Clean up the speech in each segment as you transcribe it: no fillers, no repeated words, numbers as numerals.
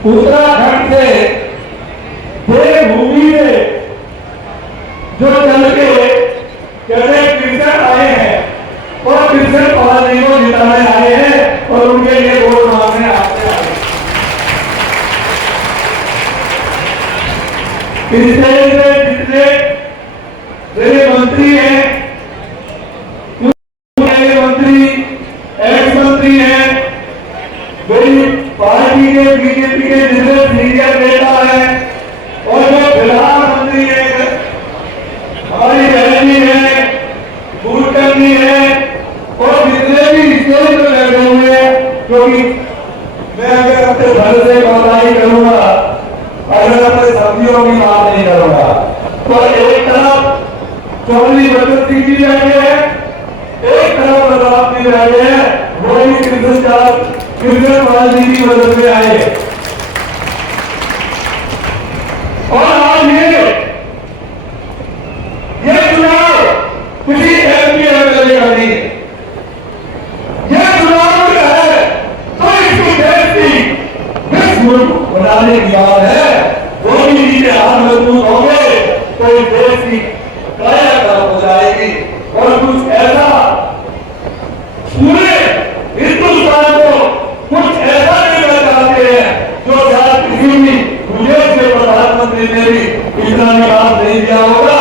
उत्तराखंड से देवभूमि से जो चल के कहते कृष्ण आए हैं और कृष्ण पाल जी को जिताने आए हैं और उनके लिए वोट मांगने आते हैं। जितने मेरे मंत्री हैं, मंत्री एक्स मंत्री हैं, मेरी पार्टी के बीजेपी के जितने सीनियर नेता है और जो प्रधानमंत्री है, हमारी बहनी है, भूलकर्णी है और जितने भी स्टेज पर लगे हुए हैं, क्योंकि मैं अगर अपने घर से बधाई करूंगा, अगर अपने सब्जियों की बात नहीं करूंगा, तो एक तरफ चौधरी बचत सिंह जी बैठे हैं, एक तरफ प्रताप जी बैठे हैं, वो भी कृष्ण पाल जी की मदद में आए। और आज ये चुनाव किसी एमपी एमएलए का नहीं है, ये चुनाव है तो इसको देश की विश्व बनाने की बात है। वो भी नीचे हाथ मजबूत होंगे तो इस देश की काया हो जाएगी और कुछ ऐसा पूरे हिंदुस्तान को कुछ ऐसा करना चाहते हैं जो शायद किसी भी विदेश के प्रधानमंत्री ने भी इतना निकास नहीं दिया होगा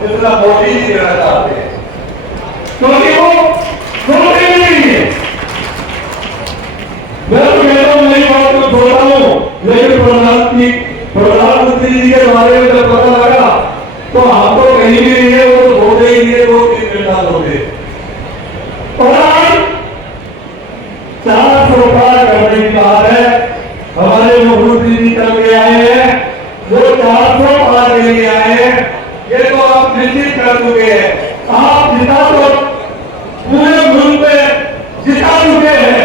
जितना मोदी जी करना चाहते हैं, क्योंकि वो सोचते नहीं है। मैं तो कहता हूं नई बात को छोड़ता हूं, लेकिन प्रधानमंत्री जी के बारे में जब पता लगा तो हम तो कहीं भी नहीं है, वो तो होते ही है, वो 3 घंटा होते। और आज 400 पार करने की बात है, हमारे मुख्यमंत्री जी चल के आए हैं, वो 400 पार के लिए आए हैं, ये तो आप निश्चित कर चुके हैं। आप जिता तो पूरे मुल्क में जिता चुके हैं,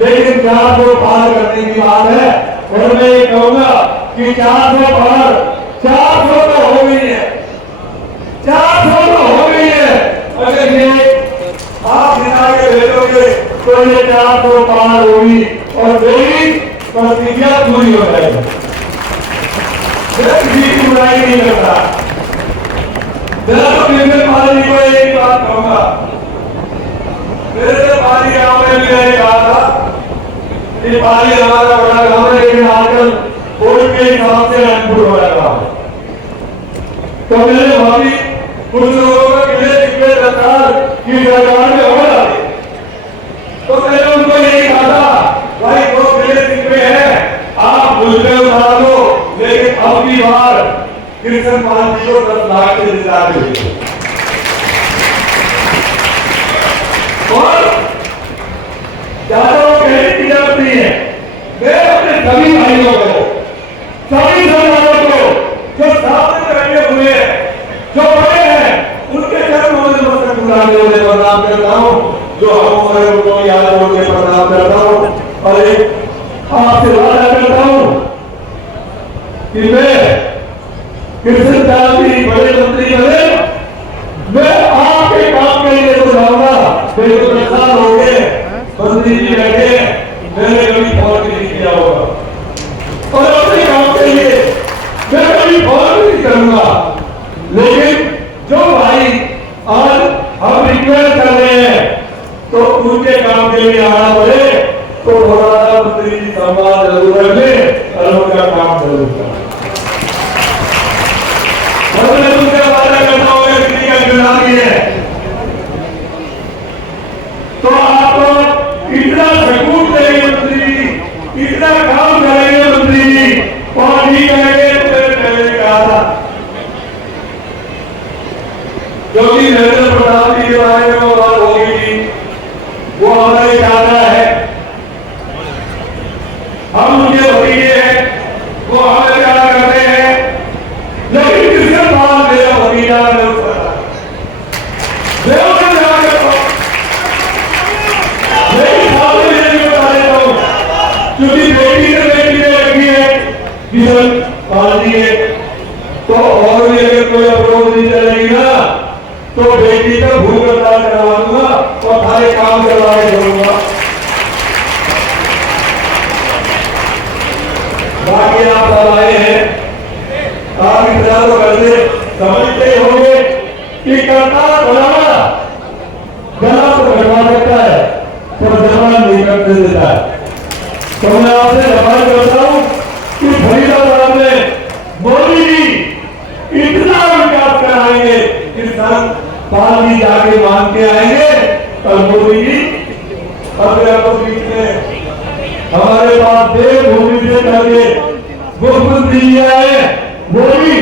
लेकिन 400 पार करने की बात है। और मैं ये कहूंगा कि 400 पार 400 तो हो गई है, 400 तो हो गई है। अगर ये आप जिता के भेजोगे तो ये 400 पार होगी और मेरी प्रतिज्ञा पूरी हो जाएगी। मैं किसी की बुराई नहीं करता, मैं तो कृष्ण पाल जी को एक बात कहूंगा। मेरे से पाली गांव में भी मैंने कहा था कि पाली हमारा बड़ा गांव है, लेकिन आजकल वोट के हिसाब से अनपुर हो रहा है। तो मैंने भाभी कुछ लोगों का किले दिखले सरकार की सरकार में हो रहा है, तो मैंने उनको यही कहा था, भाई वो किले दिखले हैं आप मुझे उठा लो, लेकिन अब की बार कृष्ण पाल जी को 10 लाख से जिता दीजिए। और ज्यादा कहने की जरूरत नहीं है, मैं अपने सभी भाइयों को, सभी सरकारों को जो सामने बैठे हुए हैं, जो बड़े हैं, उनके चरणों में नमस्कार गुजारते हुए प्रणाम करता हूं, जो हम हमारे उनको याद होकर प्रणाम करता हूं। और एक आपसे वादा करता हूं कि मैं कृष्ण पाल जी बड़े मंत्री बने, मैं आपके काम के लिए तो जाऊंगा, मेरे को 10 साल हो गए मंत्री जी बैठे, मैंने कभी फोन नहीं किया होगा और अपने काम के लिए मैं कभी फोन नहीं करूंगा। लेकिन जो भाई आज हम रिक्वेस्ट कर रहे हैं तो उनके काम के लिए आना पड़े तो थोड़ा मंत्री जी संवाद जरूर रख ले और उनका काम जरूर करें। मैं तुमसे वादा करता हूँ किसी का जिम्मेदारी है तो आप इतना सकून देंगे मंत्री जी, इतना काम करेंगे मंत्री जी, और नहीं करेंगे तो मैंने पहले कहा था, क्योंकि नरेंद्र प्रताप जी के बारे में वो बात हो गई थी, वो हमारे चाचा है, हम उनके भतीजे हैं, वो हमें प्यार करते हैं, लेकिन किसके पास मेरा भतीजा मैं उसका प्यार करता हूं। लेकिन सामने ये बता देता हूं, क्योंकि बेटी से बेटी ने रखी है किशन पाल जी ने, तो और भी अगर कोई अप्रोच नहीं चलेगी ना तो बेटी का भूख हड़ताल करवा दूंगा और सारे काम करवा के छोड़ूंगा। बाकी आप सब आए हैं, आप इंतजार तो करते समझते होंगे कि करतार बनाना गला तो कटवा सकता है पर जबान नहीं कटने देता है। तो मैं आपसे सवाल करता हूं कि फरीदाबाद में मोदी जी इतना विकास कराएंगे कि सर पाल जी जाके मांग के आएंगे और मोदी जी अपने आप बीच में हमारे पास देवभूमि से करके मुख्यमंत्री जी आए, वो भी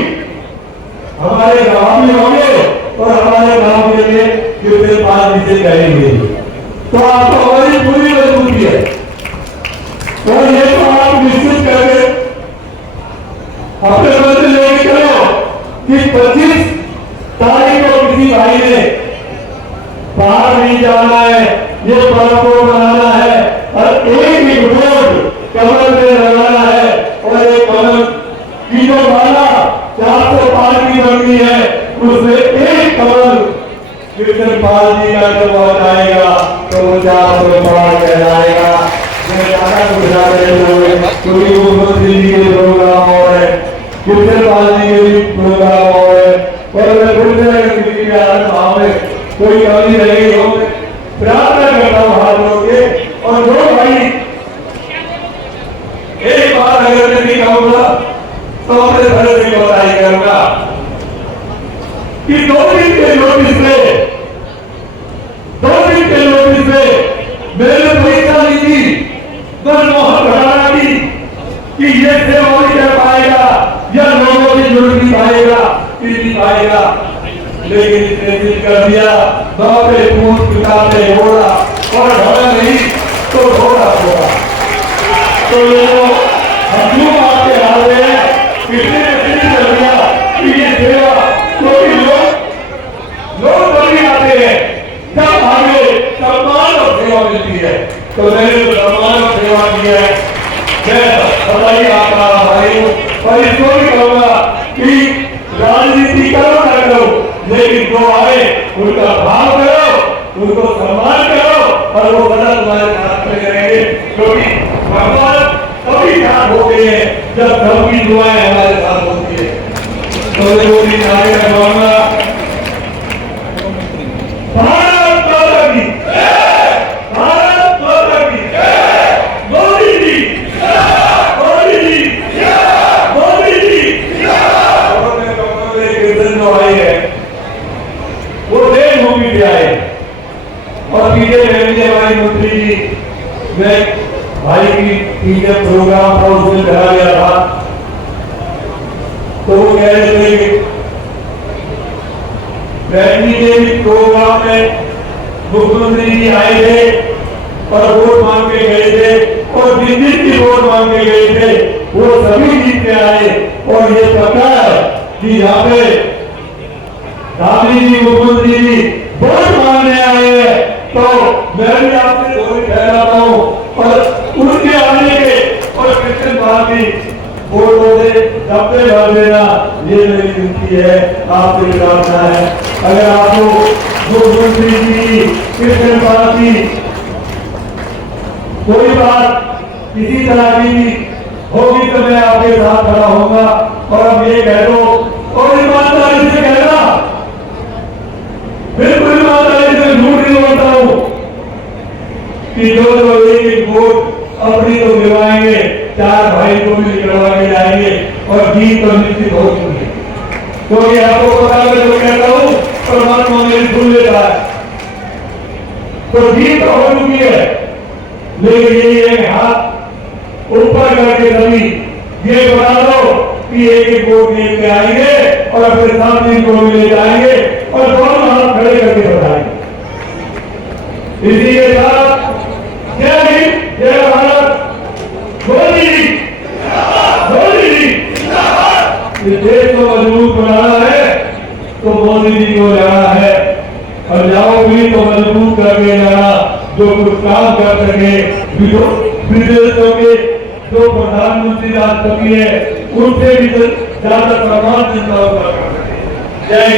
हमारे गांव में होंगे और हमारे गांव के लिए कितने पाल जी से कहेंगे। तो आपको हमारी पूरी मजबूती है और ये तो आप निश्चित करके अपने मन से लेके चलो कि 25 तारीख को किसी भाई ने बाहर नहीं जाना है, ये पर्व को मनाना है और एक ही वोट कमल में लगाना है और एक कमल की जो माला 405 की बनती है उसमें एक कमल कृष्ण पाल जी का जब पहुंचाएगा तो वो 405 कहलाएगा। मैं ज्यादा क्योंकि मुख्यमंत्री जी के प्रोग्राम हो रहे, कृष्ण पाल जी के भी प्रोग्राम हो रहे और मैं फिर से भाव में कोई कमी रहेगी हो प्रार्थना करता हूँ हाथ जोड़ के। और जो भाई एक बार अगर मैं नहीं कहूंगा तो अपने घर से बताई करूंगा कि 2 दिन के नोटिस में मैंने परीक्षा ली थी मनमोहन घराना की कि ये सेवा नहीं कर पाएगा या लोगों की जरूरत नहीं पाएगा नहीं पाएगा, लेकिन इसने दिल कर दिया बापे पूछ पिता से होगा और ढोला नहीं तो ढोला होगा। तो ये हम क्यों आपके हाल में है किसी ने दिल कर दिया कि ये सेवा कोई लोग बड़ी आते हैं जब हमें सम्मान और सेवा मिलती है। तो मैंने तो सम्मान और सेवा की है, मैं बताइए आपका भाई हूँ और इसको भी कहूँगा कि राजनीति करो ना करो लेकिन जो आए उनका भाव करो, उनको सम्मान करो और वो सदा तुम्हारे साथ में करेंगे क्योंकि भगवान तभी साथ होते हैं जब सबकी दुआएं हमारे साथ होती है। तो मोदी नारे का कहूँगा भारत माता की, भारत माता की, मोदी जी, मोदी जी, मोदी जी। जो आई है वो देवभूमि से आए और पीछे रहेंगे हमारी मंत्री जी, मैं भाई की पीछे प्रोग्राम था उसमें करा गया था तो वो कह रहे थे कि बैठनी के भी प्रोग्राम में मुख्यमंत्री जी आए थे और वोट मांग के गए थे और जिन जिन की वोट मांग के गए थे वो सभी जीत के आए और ये पता है कि यहाँ पे गांधी जी मुख्यमंत्री जी वोट मांगने आए हैं। तो मैं भी आपसे थोड़ी कहलाता हूँ और उनके आने के और कृष्ण पाल जी वोट दे डब्बे भर देना ये मेरी विनती है, आपसे प्रार्थना है। अगर आपको मुख्यमंत्री जी कृष्ण पाल जी कोई बात किसी तरह की होगी तो मैं आपके साथ खड़ा होऊंगा और अब ये कह दो और ईमानदारी से कहना, बिल्कुल ईमानदारी से झूठ नहीं बोलता हूं कि जो एक वोट अपनी तो गिरवाएंगे 4 भाई को भी निकलवा के जाएंगे और जीत तो निश्चित हो चुकी है। क्योंकि आपको पता है मैं जो कहता हूं परमात्मा मेरी सुन लेता है, तो जीत तो हो चुकी है लेकिन यही एक हाथ ऊपर करके सभी ये बता दो कि एक वोट लेके आएंगे और अपने सामने को भी ले जाएंगे और दोनों हाथ खड़े करके बताएंगे। इसी के साथ जय हिंद, जय भारत, मोदी जी, मोदी जी। इस देश को मजबूत बनाना है तो मोदी जी को जाना है और जाओगी तो मजबूत करके जाना, जो कुछ काम कर सके विदेशों के जो प्रधानमंत्री राष्ट्रपति है उनसे भी ज्यादा सम्मान जनता कर सके। जय